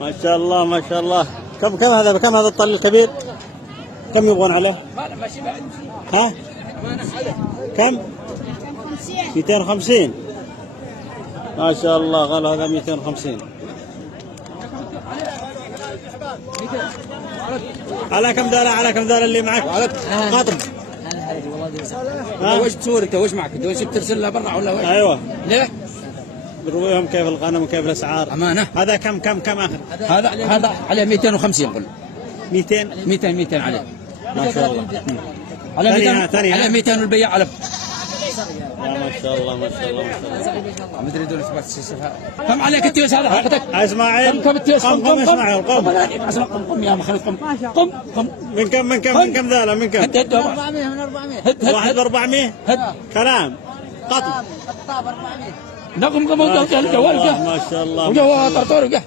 ما شاء الله ما شاء الله. كم هذا بكم هذا الطل الكبير؟ كم يبغون عليه؟ ها؟ كم؟ 250. ما شاء الله قالوا هذا 250. على كم ذا على كم ذا اللي معك؟ قاطب. وش تصور انت وش معك؟ انت وش بترسل له برا ولا وش؟ ايوه. ليه؟ بنرويهم كيف الغنم وكيف الاسعار. امانه. هذا كم اخر؟ هذا عليه 250 قل. 200 عليه. ما شاء الله. على 200 على 200 والبيع على ما شاء الله ما شاء الله ما شاء الله. ما ادري دول بس كم عليك التيس هذا حقتك؟ اسماعيل كم التيس؟ قم اسماعيل قم يا مخلص قم. من كم ذالا من كم؟ هد 400 من 400 واحد ب 400 كلام قطب. نقم الجوال ما شاء الله وجوه طرطور